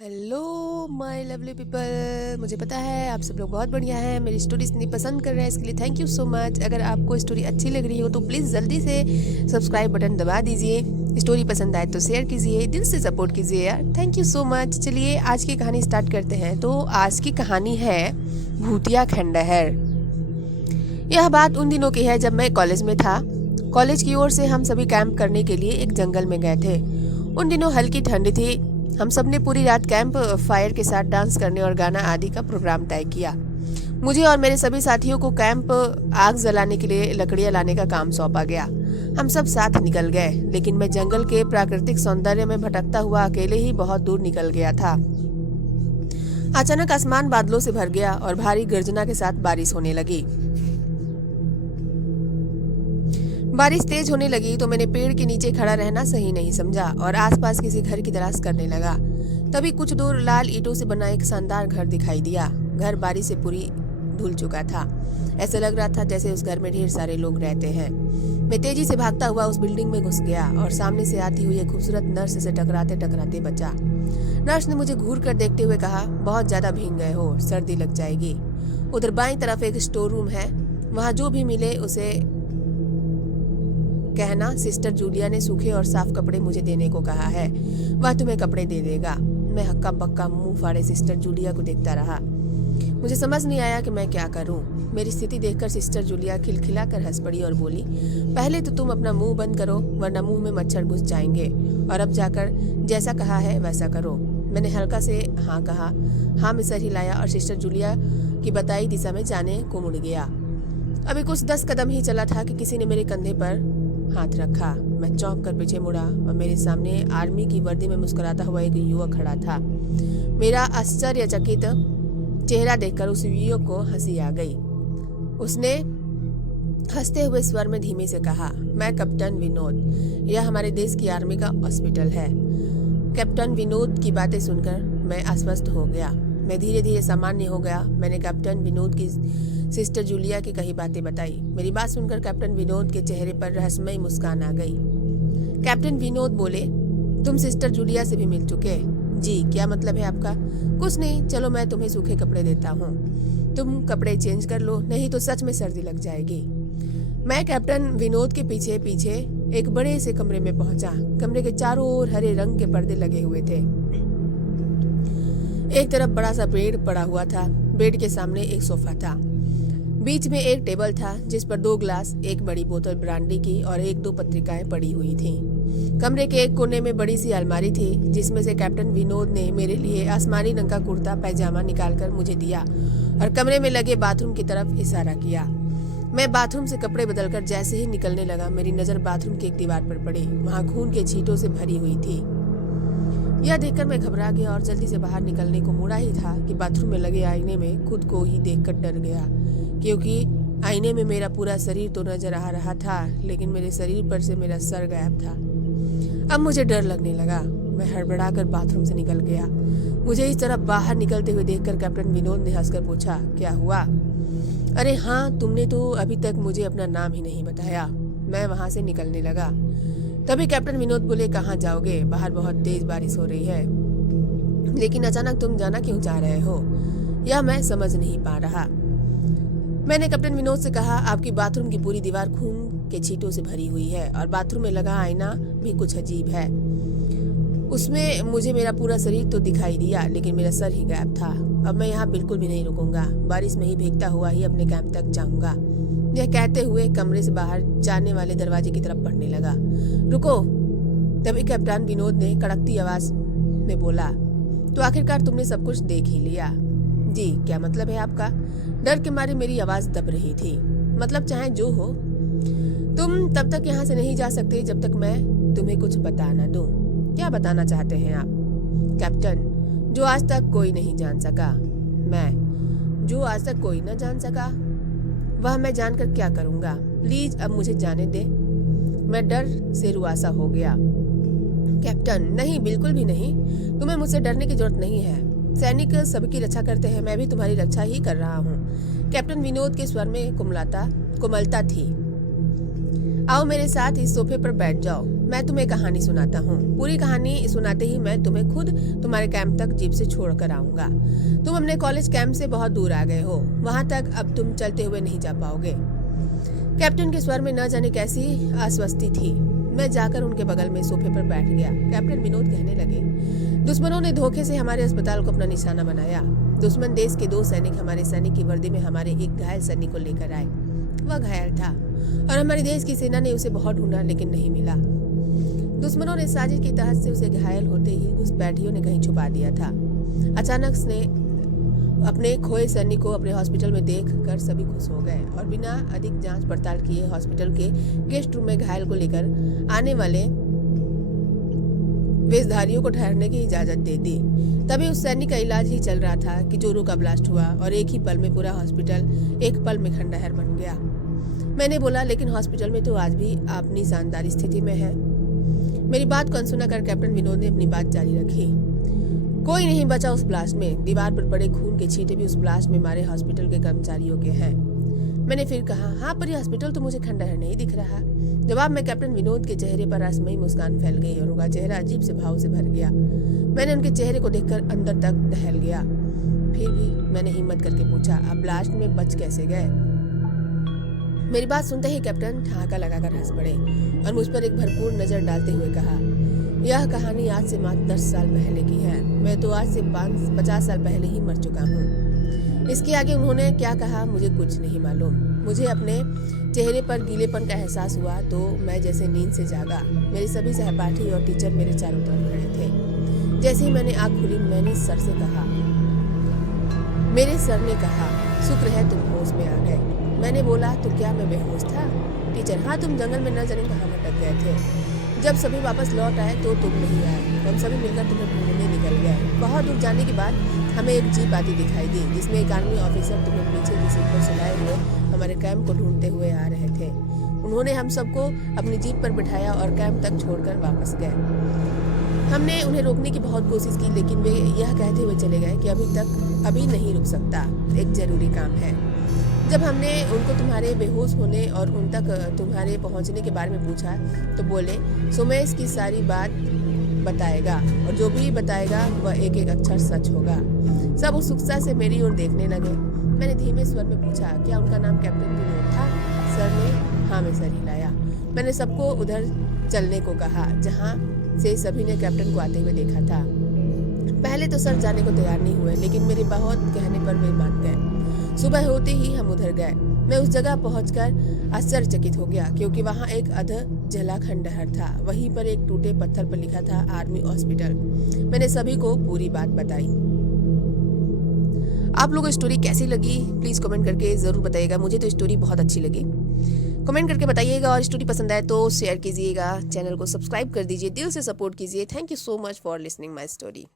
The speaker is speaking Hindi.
हेलो माय लवली पीपल, मुझे पता है आप सब लोग बहुत बढ़िया हैं। मेरी स्टोरी इतनी पसंद कर रहे हैं, इसके लिए थैंक यू सो मच। अगर आपको स्टोरी अच्छी लग रही हो तो प्लीज़ जल्दी से सब्सक्राइब बटन दबा दीजिए। स्टोरी पसंद आए तो शेयर कीजिए, दिल से सपोर्ट कीजिए यार, थैंक यू सो मच। चलिए आज की कहानी स्टार्ट करते हैं। तो आज की कहानी है भूतिया खंडहर। यह बात उन दिनों की है जब मैं कॉलेज में था। कॉलेज की ओर से हम सभी कैंप करने के लिए एक जंगल में गए थे। उन दिनों हल्की ठंड थी। हम सब ने पूरी रात कैंप फायर के साथ डांस करने और गाना आदि का प्रोग्राम तय किया। मुझे और मेरे सभी साथियों को कैंप आग जलाने के लिए लकड़ियां लाने का काम सौंपा गया। हम सब साथ निकल गए, लेकिन मैं जंगल के प्राकृतिक सौंदर्य में भटकता हुआ अकेले ही बहुत दूर निकल गया था। अचानक आसमान बादलों से भर गया और भारी गर्जना के साथ बारिश होने लगी। बारिश तेज होने लगी तो मैंने पेड़ के नीचे खड़ा रहना सही नहीं समझा और आसपास किसी घर की तलाश करने लगा। तभी कुछ दूर लाल ईंटों से बना एक शानदार घर दिखाई दिया। घर बारिश से पूरी धुल चुका था। ऐसा लग रहा था जैसे उस घर में ढेर सारे लोग रहते हैं। मैं तेजी से भागता हुआ उस बिल्डिंग में घुस गया और सामने से आती हुई एक खूबसूरत नर्स से टकराते टकराते बचा। नर्स ने मुझे घूर कर देखते हुए कहा, बहुत ज्यादा भीग गए हो, सर्दी लग जाएगी। उधर बाईं तरफ एक स्टोर रूम है, वहाँ जो भी मिले उसे कहना सिस्टर जूलिया ने सूखे और साफ कपड़े मुझे देने को कहा है, वह तुम्हें कपड़े दे देगा। मैं हक्का बक्का मुंह फाड़े सिस्टर जूलिया को देखता रहा। मुझे समझ नहीं आया कि मैं क्या करूं। मेरी स्थिति देखकर सिस्टर जूलिया खिलखिला कर हंस पड़ी और बोली, पहले तो तुम अपना मुंह बंद करो वरना मुंह में मच्छर घुस जाएंगे, और अब जाकर जैसा कहा है वैसा करो। मैंने हल्का से हाँ कहा। हाँ में सर हिलाया और सिस्टर जूलिया की बताई दिशा में जाने को मुड़ गया। अभी कुछ 10 कदम ही चला था कि किसी ने मेरे कंधे पर हाथ रखा। मैं चौंक कर पीछे मुड़ा और मेरे सामने आर्मी की वर्दी में मुस्कुराता हुआ एक युवक खड़ा था। मेरा आश्चर्यचकित चेहरा देखकर उस युवक को हंसी आ गई। उसने हंसते हुए स्वर में धीमे से कहा, मैं कैप्टन विनोद, यह हमारे देश की आर्मी का हॉस्पिटल है। कैप्टन विनोद की बातें सुनकर मैं आश्वस्त हो गया। मैं धीरे धीरे सामान्य हो गया। मैंने कैप्टन विनोद की सिस्टर जूलिया की कही बातें बताई। मेरी बात सुनकर कैप्टन विनोद के चेहरे पर रहस्यमयी मुस्कान आ गई। कैप्टन विनोद बोले, तुम सिस्टर जूलिया से भी मिल चुके? जी, क्या मतलब है आपका? कुछ नहीं, चलो मैं तुम्हें सूखे कपड़े देता हूँ, तुम कपड़े चेंज कर लो, नहीं तो सच में सर्दी लग जाएगी। मैं कैप्टन विनोद के पीछे पीछे एक बड़े से कमरे में पहुंचा। कमरे के चारों ओर हरे रंग के पर्दे लगे हुए थे। एक तरफ बड़ा सा बेड पड़ा हुआ था। बेड के सामने एक सोफा था। बीच में एक टेबल था जिस पर 2 ग्लास, एक बड़ी बोतल ब्रांडी की और 1-2 पत्रिकाएं पड़ी हुई थीं। कमरे के एक कोने में बड़ी सी अलमारी थी जिसमें से कैप्टन विनोद ने मेरे लिए आसमानी रंग का कुर्ता पैजामा निकालकर मुझे दिया और कमरे में लगे बाथरूम की तरफ इशारा किया। मैं बाथरूम से कपड़े बदलकर जैसे ही निकलने लगा, मेरी नजर बाथरूम की एक दीवार पर पड़ी। वहाँ खून के छींटों से भरी हुई थी। यह देखकर मैं घबरा गया और जल्दी से बाहर निकलने को मुड़ा ही था कि बाथरूम में लगे आईने में खुद को ही देखकर डर गया, क्योंकि आईने में मेरा पूरा शरीर तो नजर आ रहा था, लेकिन मेरे शरीर पर से मेरा सर गायब था। अब मुझे डर लगने लगा। मैं हड़बड़ाकर बाथरूम से निकल गया। मुझे इस तरफ बाहर निकलते हुए देखकर कैप्टन विनोद ने हंसकर पूछा, क्या हुआ? अरे हाँ, तुमने तो अभी तक मुझे अपना नाम ही नहीं बताया। मैं वहां से निकलने लगा। तभी कैप्टन विनोद बोले, कहाँ जाओगे? बाहर बहुत तेज बारिश हो रही है। लेकिन अचानक तुम जाना क्यों चाह रहे हो, यह मैं समझ नहीं पा रहा। मैंने कैप्टन विनोद से कहा, आपकी बाथरूम की पूरी दीवार खून के छींटों से भरी हुई है और बाथरूम में लगा आईना भी कुछ अजीब है। उसमें मुझे मेरा पूरा शरीर तो दिखाई दिया, लेकिन मेरा सर ही गायब था। अब मैं यहाँ बिल्कुल भी नहीं रुकूंगा, बारिश में ही भीगता हुआ ही अपने कैंप तक जाऊंगा। यह कहते हुए कमरे से बाहर जाने वाले दरवाजे की तरफ बढ़ने लगा। रुको! तभी कैप्टन विनोद ने कड़कती आवाज में बोला, तो आखिरकार तुमने सब कुछ देख ही लिया? जी, क्या मतलब है आपका? डर के मारे मेरी आवाज दब रही थी। मतलब चाहे जो हो, तुम तब तक यहाँ से नहीं जा सकते जब तक मैं तुम्हें कुछ बता न दूं। क्या बताना चाहते हैं आप? कैप्टन, जो आज तक कोई नहीं जान सका। मैं, जो आज तक कोई न जान सका, वह मैं जानकर क्या करूंगा? प्लीज अब मुझे जाने दे। मैं डर से रुआसा हो गया। कैप्टन, नहीं, बिल्कुल भी नहीं, तुम्हें मुझसे डरने की जरूरत नहीं है। सैनिक सबकी रक्षा करते हैं, मैं भी तुम्हारी रक्षा ही कर रहा हूँ। कैप्टन विनोद के स्वर में कोमलता थी। आओ मेरे साथ इस सोफे पर बैठ जाओ, मैं तुम्हें कहानी सुनाता हूँ। पूरी कहानी सुनाते ही मैं तुम्हें खुद तुम्हारे कैंप तक जीप से छोड़ कर आऊंगा। तुम अपने कॉलेज कैंप से बहुत दूर आ गए हो, वहां तक अब तुम चलते हुए नहीं जा पाओगे। कैप्टन के स्वर में न जाने कैसी आश्वस्ति थी। मैं जाकर उनके बगल में सोफे पर बैठ गया। कैप्टन विनोद कहने लगे, दुश्मनों ने धोखे से हमारे अस्पताल को अपना निशाना बनाया। दुश्मन देश के 2 सैनिक हमारे सैनिक की वर्दी में हमारे एक घायल सैनिक को लेकर आए। वह घायल था और हमारे देश की सेना ने उसे बहुत ढूंढा लेकिन नहीं मिला। दुश्मनों ने साजिश की तहत से उसे घायल होते ही घुसपैठियों ने कहीं छुपा दिया था। अचानक से अपने खोए सैनिक को अपने हॉस्पिटल में देख कर सभी खुश हो गए और बिना अधिक जांच पड़ताल किए हॉस्पिटल के गेस्ट रूम में घायल को लेकर आने वाले वेशधारियों को ठहरने की इजाजत दे दी। तभी उस सैनिक का इलाज ही चल रहा था कि जोरू का ब्लास्ट हुआ और एक ही पल में पूरा हॉस्पिटल एक पल में खंडहर बन गया। मैंने बोला, लेकिन हॉस्पिटल में तो आज भी अपनी शानदार स्थिति में है। मेरी बात को अनसुना कर कैप्टन विनोद ने अपनी बात जारी रखी। कोई नहीं बचा उस ब्लास्ट में। दीवार पर पड़े खून के छींटे भी उस ब्लास्ट में मारे हॉस्पिटल के कर्मचारियों के हैं। मैंने फिर कहा, हाँ, पर यह हॉस्पिटल तो मुझे खंडहर नहीं दिख रहा। जवाब में कैप्टन विनोद के चेहरे पर आसमाई मुस्कान फैल गई और उनका चेहरा अजीब से भाव से भर गया। मैंने उनके चेहरे को देखकर अंदर तक दहल गया। फिर भी मैंने हिम्मत करके पूछा, आप ब्लास्ट में बच कैसे गए? मेरी बात सुनते ही कैप्टन ठहाका लगाकर हंस पड़े और मुझ पर एक भरपूर नजर डालते हुए कहा, यह कहानी आज से मात्र 10 साल पहले की है। मैं तो आज से 50 साल पहले ही मर चुका हूँ। इसके आगे उन्होंने क्या कहा मुझे कुछ नहीं मालूम। मुझे अपने चेहरे पर गीलेपन का एहसास हुआ तो मैं जैसे नींद से जागा। मेरे सभी सहपाठी और टीचर मेरे चारों तरफ खड़े थे। जैसे ही मैंने आँख खुली मैंने सर से कहा, मेरे सर ने कहा, शुक्र है तुम होश में आ गए। मैंने बोला, तो क्या मैं बेहोश था? टीचर, हाँ, तुम जंगल में न जाने कहाँ भटक गए थे। जब सभी वापस लौट आए तो तुम नहीं आए। हम सभी मिलकर तुम्हें ढूंढने निकल गए। बहुत दूर जाने के बाद हमें एक जीप आती दिखाई दी जिसमें एक आर्मी ऑफिसर तुम्हें पीछे की सीट पर सुलाए हुए हमारे कैंप को ढूंढते हुए आ रहे थे। उन्होंने हम सबको अपनी जीप पर बिठाया और कैंप तक छोड़कर वापस गए। हमने उन्हें रोकने की बहुत कोशिश की लेकिन वे यह कहते हुए चले गए कि अभी नहीं रुक सकता, एक जरूरी काम है। जब हमने उनको तुम्हारे बेहोश होने और उन तक तुम्हारे पहुंचने के बारे में पूछा तो बोले, सोमेश की सारी बात बताएगा और जो भी बताएगा वह एक एक अक्षर सच होगा। सब उत्सुकता से मेरी ओर देखने लगे। मैंने धीमे स्वर में पूछा, क्या उनका नाम कैप्टन विनोद था? सर ने हाँ में सर हिलाया। मैंने सबको उधर चलने को कहा जहाँ से सभी ने कैप्टन को आते हुए देखा था। पहले तो सर जाने को तैयार नहीं हुए लेकिन मेरे बहुत कहने पर वे मान गए। सुबह होते ही हम उधर गए। मैं उस जगह पहुंचकर आश्चर्यचकित हो गया क्योंकि वहां एक अध जला खंडहर था। वहीं पर एक टूटे पत्थर पर लिखा था आर्मी हॉस्पिटल। मैंने सभी को पूरी बात बताई। आप लोगों को स्टोरी कैसी लगी प्लीज कमेंट करके जरूर बताइएगा। मुझे तो स्टोरी बहुत अच्छी लगी। कमेंट करके बताइएगा और स्टोरी पसंद आए तो शेयर कीजिएगा। चैनल को सब्सक्राइब कर दीजिए। दिल से सपोर्ट कीजिए। Thank you so much for listening my story.